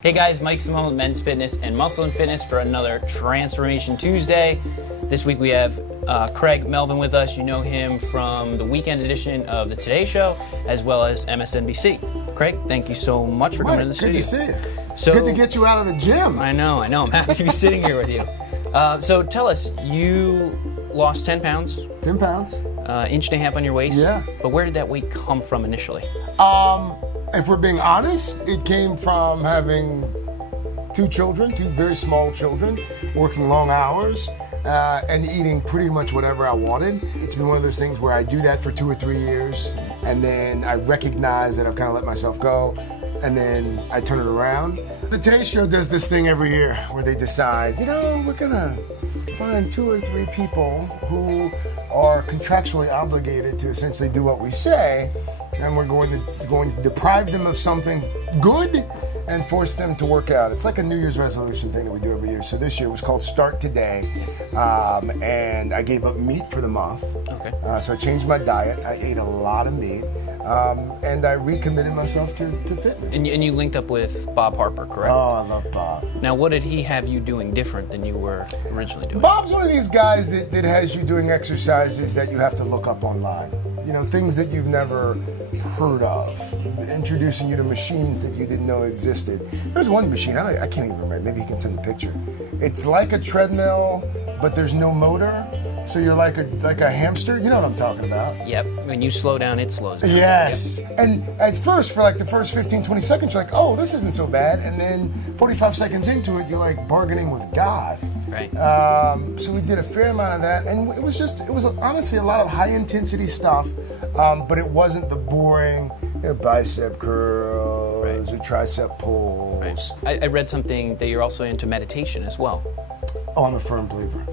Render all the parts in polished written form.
Hey guys, Mike Simone with Men's Fitness and Muscle and Fitness for another Transformation Tuesday. This week we have Craig Melvin with us. You know him from the weekend edition of the Today Show as well as MSNBC. Craig, thank you so much for coming to the studio. Good to see you. Good to get you out of the gym. I know. I'm happy to be sitting here with you. So tell us, you lost 10 pounds. 10 pounds. Inch and a half on your waist. Yeah. But where did that weight come from initially? If we're being honest, it came from having two very small children, working long hours, and eating pretty much whatever I wanted. It's been one of those things where I do that for 2 or 3 years, and then I recognize that I've kind of let myself go, and then I turn it around. The Today Show does this thing every year where they decide, we're gonna find 2 or 3 people who are contractually obligated to essentially do what we say, and we're going to deprive them of something good and force them to work out. It's like a New Year's resolution thing that we do every year. So this year was called Start Today, and I gave up meat for the month. Okay. So I changed my diet. I ate a lot of meat, and I recommitted myself to fitness. And you linked up with Bob Harper, correct? Oh, I love Bob. Now, what did he have you doing different than you were originally doing? Bob's one of these guys that has you doing exercises that you have to look up online. Things that you've never heard of, introducing you to machines that you didn't know existed. There's one machine, I can't even remember, maybe he can send a picture. It's like a treadmill, but there's no motor, so you're like a hamster. You know what I'm talking about. Yep, when you slow down, it slows down. Yes. Yep. And at first, for like the first 15, 20 seconds, you're like, oh, this isn't so bad. And then 45 seconds into it, you're like bargaining with God. Right. So we did a fair amount of that, and it was honestly a lot of high intensity stuff, but it wasn't the boring bicep curls or tricep pulls. Right. I read something that you're also into meditation as well. Oh, I'm a firm believer.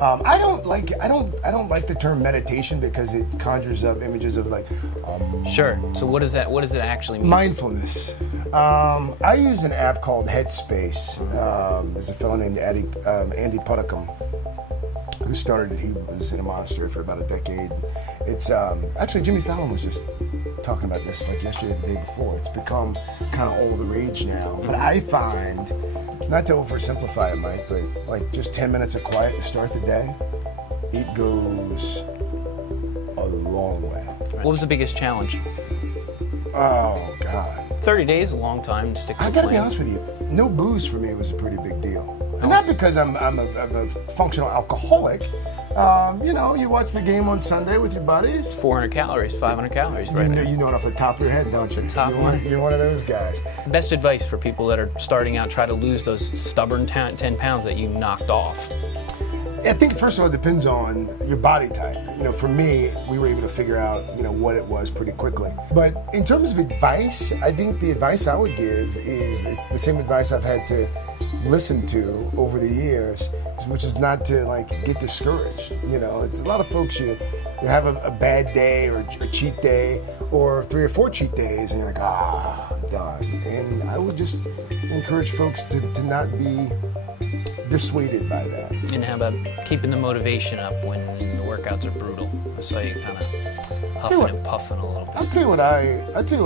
I don't like the term meditation because it conjures up images of like. Sure. So what does it actually mean? Mindfulness. I use an app called Headspace. There's a fellow named Andy Puddicombe who started it. He was in a monastery for about a decade. It's actually Jimmy Fallon was just talking about this like yesterday or the day before. It's become kind of all the rage now. But I find, not to oversimplify it, Mike, but like just 10 minutes of quiet to start the day, it goes a long way. What was the biggest challenge? Oh, God. 30 days is a long time to stick to I a gotta plan. be honest with you, no booze for me was a pretty big deal. And not because I'm a functional alcoholic. You watch the game on Sunday with your buddies. 400 calories, 500 calories right now. You know it off the top of your head, don't you? Top one. You're one of those guys. Best advice for people that are starting out, try to lose those stubborn 10 pounds that you knocked off. I think first of all, it depends on your body type. For me, we were able to figure out, what it was pretty quickly. But in terms of advice, I think the advice I would give is the same advice I've had to listen to over the years, which is not to get discouraged. It's a lot of folks, you have a bad day or a cheat day or 3 or 4 cheat days and you're like, I'm done. And I would just encourage folks to not be dissuaded by that. And how about keeping the motivation up when the workouts are brutal? I saw you kind of huffing and puffing a little bit. I'll tell you what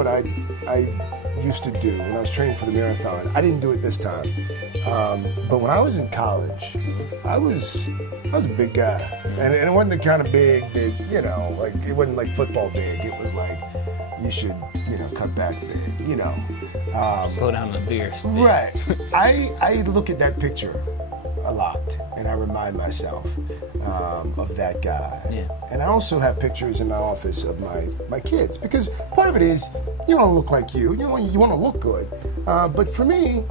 I used to do when I was training for the marathon. I didn't do it this time, but when I was in college, I was a big guy, and it wasn't the kind of big that it wasn't like football big. It was like you should cut back big, Slow down the beers. Right. I look at that picture a lot, and I remind myself of that guy. Yeah. And I also have pictures in my office of my kids, because part of it is you want to look like you want to look good. But for me,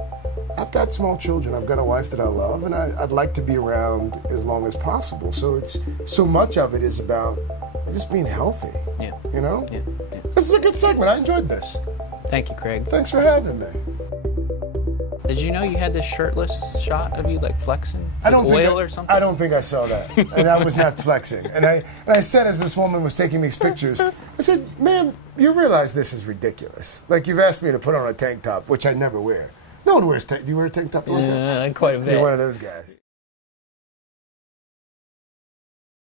I've got small children. I've got a wife that I love, and I'd like to be around as long as possible. So it's so much of it is about just being healthy. Yeah. Yeah. Yeah. This is a good segment. I enjoyed this. Thank you, Craig. Thanks for having me. Did you know you had this shirtless shot of you flexing? Or something? I don't think I saw that, and I was not flexing. And I said, as this woman was taking these pictures, I said, "Ma'am, you realize this is ridiculous. Like, you've asked me to put on a tank top, which I never wear. No one wears tank. Do you wear a tank top? Yeah, quite a bit. You're one of those guys."